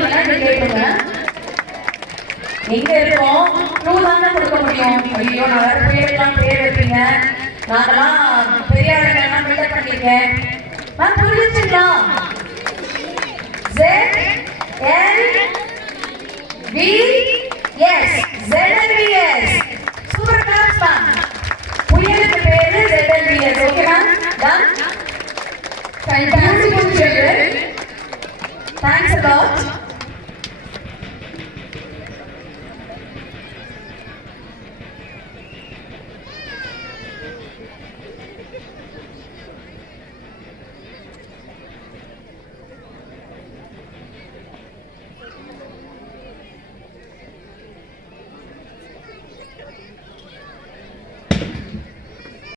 பண்ணீங்கன்னா நீங்க கேட்குங்க. எங்க இருக்கோம் க்ளூ தானே கொடுக்க முடியும். ஐயோ நான் வேற பேருக்கெல்லாம் பேர் வைப்பீங்க. நாங்கெல்லாம் பெரிய ஆளுங்கெல்லாம் பில்டப் பண்ணியிருக்கேன். மேம் புரிஞ்சுங்களா? ZLVS ZLVS super class ma'am. புயலுக்கு பேரு ZLVS. Okay ma'am done. Fantastic children. Thanks a lot.